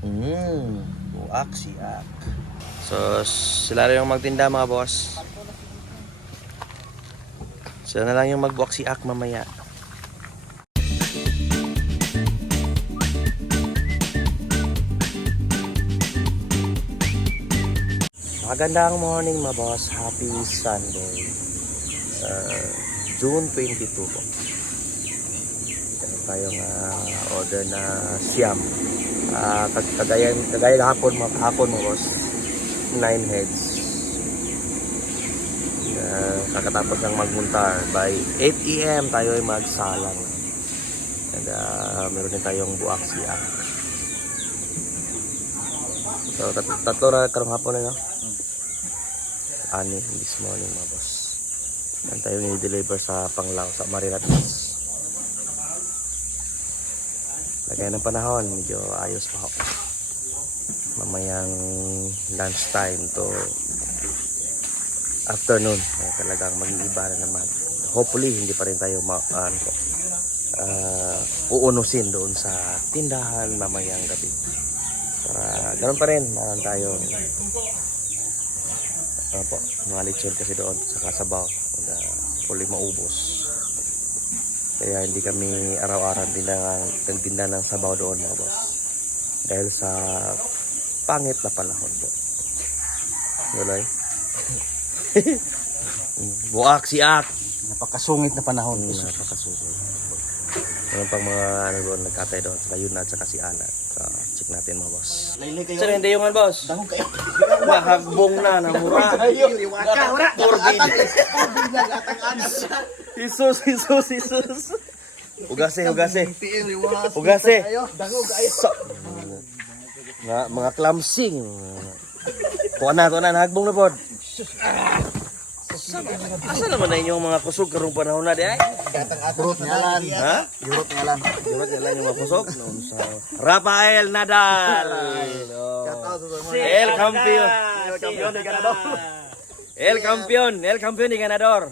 Mm, buak siak. So, sila rin yung magtinda mga boss. Sila na lang yung magbuak siak mamaya. Magandang morning mga boss. Happy Sunday. Uh, June 22 po. Meron tayong ah, order na siyam. Ah, kag- kagaya, kagaya kahapon mga kahapon mga boss. 9 heads. Ah, kakatapos ng magmuntar by 8 a.m. tayo ay magsalang. And ah, meron din tayong buak siyak. So, tat tatlo na karong hapon na, no? Ani this morning, mga boss. Yan tayo ni-deliver sa Panglao, sa Marinatas. Lagay ng panahon, medyo ayos pa ako. Mamayang lunchtime to afternoon. Kaya talagang mag-iiba na naman. Hopefully, hindi pa rin tayo ma ano, ah, uunusin doon sa tindahan mamayang gabi. Para ganun pa rin, meron tayong ano po, mga lechon kasi doon sa kasabaw. Na fully maubos. Kaya hindi kami araw-araw tinda ng, sabaw doon mga boss. Dahil sa pangit na panahon po. Yuloy. Buak si Ak. Napakasungit na panahon. Hmm, napakasusunod. Meron pang mga ano doon, nagkatay doon. Saka yun at saka si Alan. So, natin mga boss. Sir, hindi yung boss. Dahon kayo. Nahagbong na, namura. Wala. Nagatangan. Jesus, Jesus, Jesus. Ugase, ugase. Ugase. So, mga, mga clamsing. Kuha na, kuha na, nahagbong na pod. Asa naman na inyong mga kusog karong panahon na di ay? Ato. Yurot ngalan. Ha? Yurot ngalan. Durot nila yung mga kusog. Noon sa Rafael Nadal. Oh. El Campeon. El Campeon de ganador. El Campeon. El Campeon de ganador.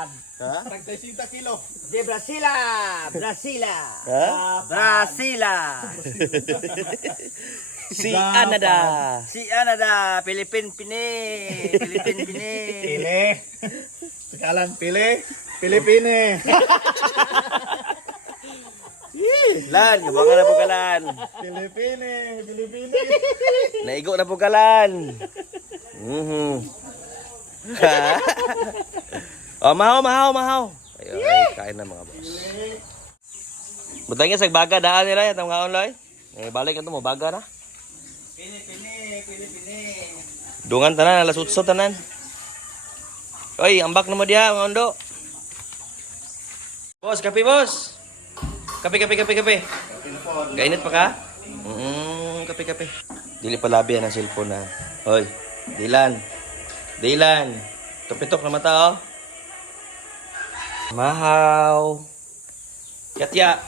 Japan. Ha? 35 kilo. De Brasila! Brasila! Ha? Brasila! Si Anada. Si Anada, Philippine Pine! Philippine Pine! Pili. Sekalan pili. Pilipine. Lan, kabangan na po kalan. Pilipine. Pilipine. Naigo na po kalan. Mhm. Oh, mahaw, mahaw, mahaw. Ayun, ay, kain na mga boss. Butang sa baga daan nila itong ngaon loy. Eh balik ito mo baga na. Pilipine! Pilipine! Dungan tanan alas utso tanan. Oy, ambak na mo diha mga ondo. Boss, kape boss. Kape, kape, kape, kape. Kainit pa ka? Mm, kape, kape. Dili pa labi ang cellphone na. Hoy, Dilan. Dilan. Tupitok na mata oh. Mahaw. Katya.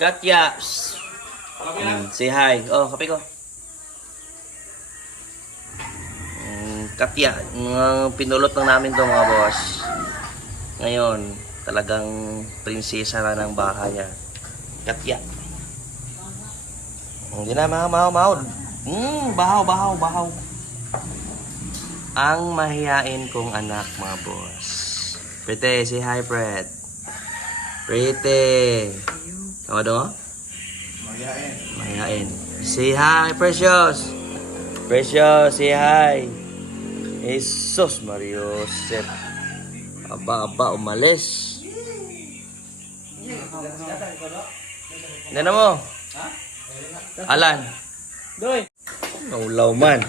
Katya. Mm, say hi. Oh, kape ko. Mm, Katya, mga pinulot lang namin to mga boss. Ngayon, talagang prinsesa na ng bahay yan. Katya. Hindi na, mahaw, mahaw, mahaw. Mm, bahaw, bahaw, bahaw. Ang mahiyain kong anak, mga boss. Prete, say hi, Fred. Prete. Tama doon? Magain. Mahiyain. Say hi, Precious. Precious, say hi. Jesus Mario Joseph. Aba, aba, umalis. Ano mo? Alan. Doy! Naulaw man.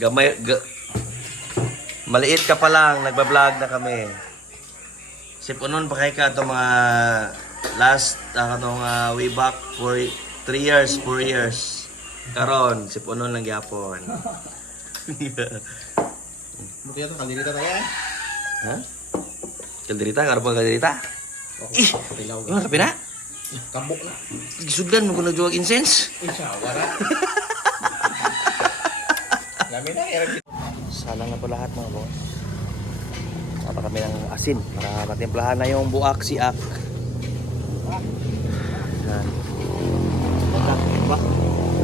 Gamay, ga, maliit ka pa lang, nagbablog na kami. Si Punon pa kay ka itong mga last, uh, itong uh, way back for 3 years, 4 years. Karon, si Punon lang gyapon. Mukha ito, kalirita tayo eh. ha? Kalderita, karon pa kalderita. Ih, Kapilaw. ano kape na? Kabok na. Gisugdan mo kung nagjuwag incense. Uy, sawara. Dami na. Erag Sana nga po lahat mga boss. Sapa kami ng asin para matimplahan na yung buak siak. Yan.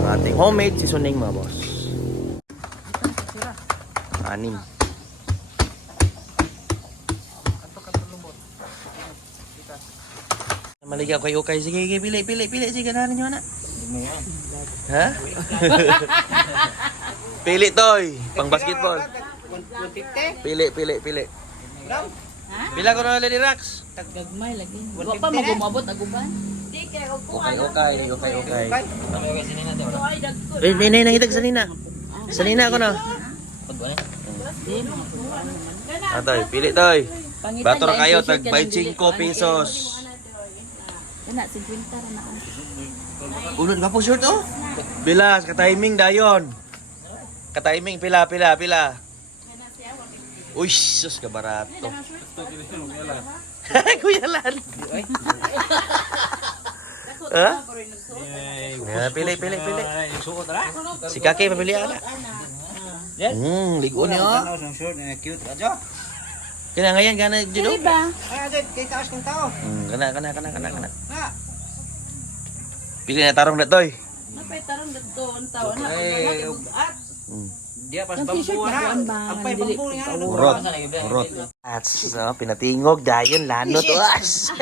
ating homemade seasoning mga boss. Anim. Maligaw kayo kay sige sige pili pili pili sige ganahan niyo na. Ha? pili toy, pang basketball. Pili pili pili. Pila ko na ni Rax. Taggagmay lagi. Wa pa magumabot aguban. Okay, okay, okay, okay. Ito ay dagko. Eh, nay, nay, nangitag sa nina. Sa nina ako na. Atoy, pili toy. Bator kayo, tag ka ng dili. 25 pesos. Kana 50 ra na ako. Ulod ka po short oh. Bilas, ka-timing dayon. Ka-timing, pila, pila, pila. Uy, sus, ka barato. Kuya Lan. Ha? Yeah, pili, pili, pili. Si Kaki, mabili ka na. Hmm, ligo niyo. Kaya ngayon, gana, Judo? Diba? Hmm, kana, kana, kana, kana, kana. Pili na tarong na toy. Napay tarong dagko ang taon na. Hmm. Ang t-shirt na kuan ba? Ang dili. Urot. Urot. At so, pinatingog dayon lanot was.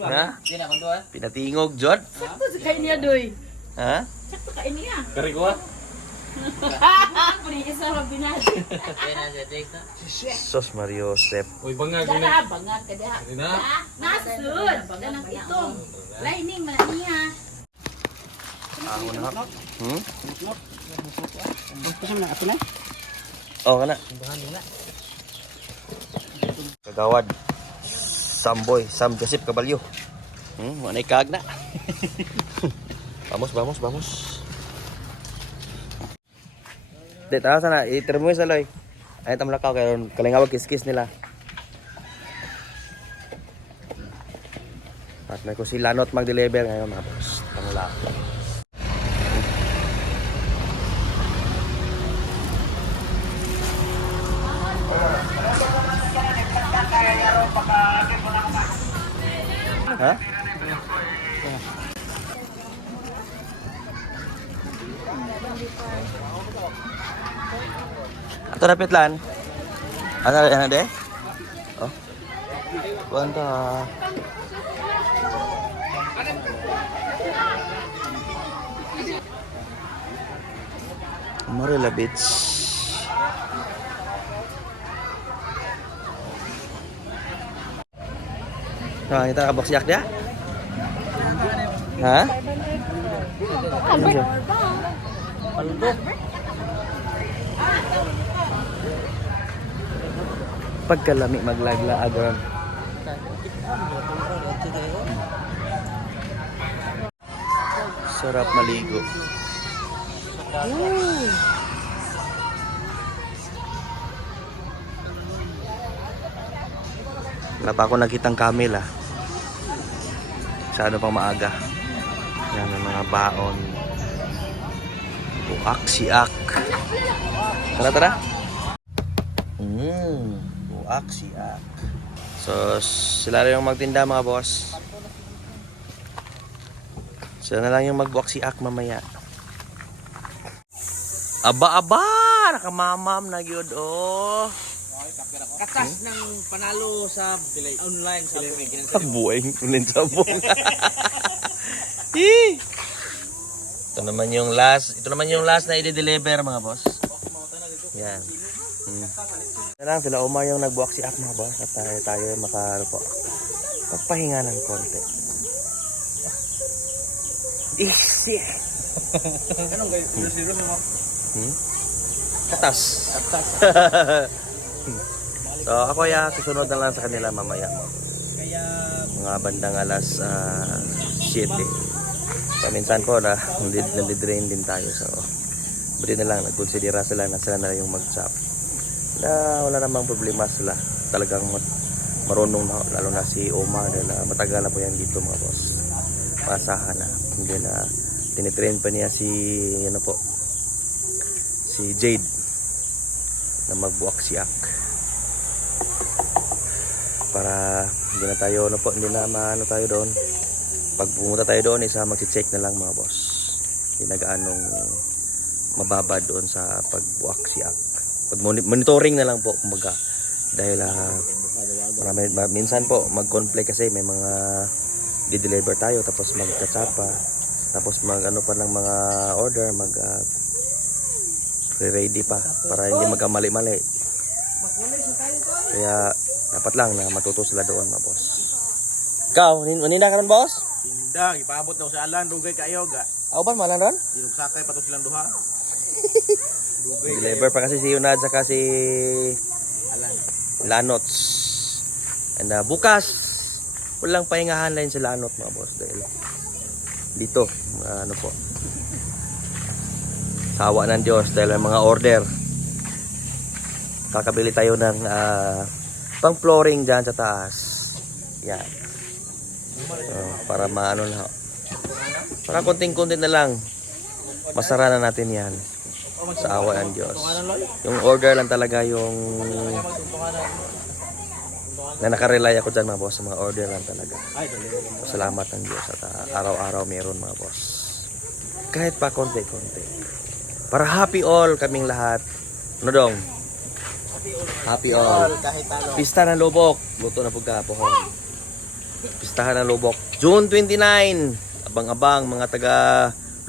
Ha? Pinatingog jod. Sakto sa kay niya doy. Ha? Sakto kay niya. Kari isa ra binad. Sos Mario Sep. Uy, bangag Dara bangag ka diha. na. Nasud. Ganang itong. Lining man niya. Ako na. Hmm? Oh, kana. Kagawad. Samboy, Sam Joseph Caballo. Hmm, manay kag na. vamos, vamos, vamos. Di, tara sana. I-termo sa loy. Ay, tamlakaw kayo. Kalingawag kiss-kiss nila. At may ko si Lanot mag-deliver ngayon mga boss. Tamlakaw. Ato na pitlan. Ano ano de? Oh. Kuanta. Marila Beach. Nah, kita ke box yak dia. Ha? Siya? Pagkalami maglagla agon. Sarap maligo. Wala pa ako nakitang camel ah. Masyado pang maaga. Yan ang mga baon. Buak siak. Tara tara. Mm, buak siak. So, sila rin yung magtinda mga boss. Sila na lang yung magbuak siak mamaya. Aba, aba! Nakamamam na yun, oh. Katas ng panalo sa online sa Bueng ulin sabong. Ih. Ito naman yung last, ito naman yung last na i-deliver mga boss. Yan. Hmm. Yan lang, sila Omar yung nagbuwak si Ak mga boss at tayo, tayo maka, ano po, magpahinga ng konti. Isi. Anong gayo? Zero mo. Hmm? Katas. Katas. so ako ya, susunod na lang sa kanila mamaya. Kaya mga bandang alas ah, 7. Paminsan ko na hindi nadidrain din tayo so buti na lang nagkonsidera sila na sila na yung mag-chop. Na wala namang problema sila. Talagang marunong na lalo na si Omar dahil ah, matagal na po yan dito mga boss. Pasahan na. Hindi na tinitrain pa niya si ano po si Jade na magbuak siak para hindi na tayo ano po hindi na maano tayo doon pag pumunta tayo doon isa magche-check na lang mga boss Hindi na gaanong mababa doon sa pagbuaksiak. Pag moni- monitoring na lang po kumbaga. Dahil ah, marami, ma- minsan po mag-conflict kasi may mga di-deliver tayo tapos magkatsapa tapos mag ano pa ng mga order mag ah, re-ready pa para hindi magkamali-mali. Kaya dapat lang na matuto sila doon mga boss. Ikaw, nina ka ron boss? Tinda, ipaabot daw sa alan, dugay kayo ga. Ako ba malan ron? Yung sakay pato silang duha. Dugay Deliver pa kasi si Yunad saka si alan. Lanots. And uh, bukas, walang pahingahan line si Lanot mga boss dahil dito, uh, ano po, sawa ng Diyos dahil may mga order. Kakabili tayo ng ah, pang flooring dyan sa taas. Yan. So, para maano na. Para konting-konti na lang. Masara na natin yan. Sa awa ng Diyos. Yung order lang talaga yung na nakarely ako dyan mga boss sa mga order lang talaga. Salamat ng Diyos at ah, araw-araw meron mga boss. Kahit pa konti-konti. Para happy all kaming lahat. Ano dong? Happy all. Kahit ano. Pista ng Lubok. Luto na po kapohon. Pistahan ng Lubok. June 29. Abang-abang mga taga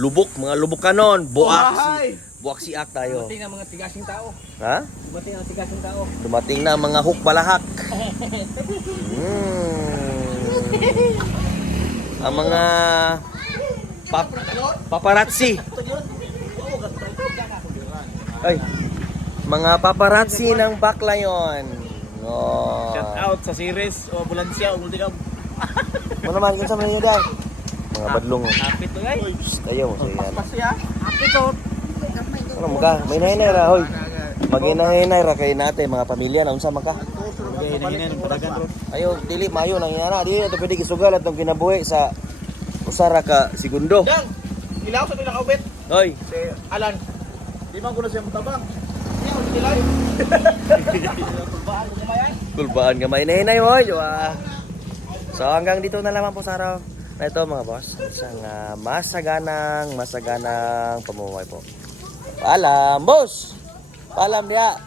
Lubok, mga Lubokanon. Buaksi. Buaksi act tayo. Dumating ang mga tigasing tao. Ha? Dumating ang tigasing tao. Dumating na mga hook balahak. Mm. Ang mga pap paparazzi. Ay. Mga paparazzi ng Baclayon. Oh. Shout out sa series o ambulansya o multi Mo naman kung sa mga yun dahil. Mga badlong. Kapit to guys. Kayo mo sa yan. Pasya. Kapit to. Ano mo ka? May nahinay ra, hoy. Maginahinay ra kay nate mga pamilya na unsa man ka. Ayo dili mayo nang yana dili na to pwede gisugal atong kinabuhi sa usara ka segundo. Dang, ilaw sa tulang kaubit. Hoy, Si Alan. Di man ko na siya matabang. Di ako kilay. Kulbaan ko kumayan. kulbaan ka may nahinay hoy. So hanggang dito na lamang po sa araw na ito mga boss. Isang ah, masaganang masaganang pamumuhay po. Paalam, boss. Paalam dia.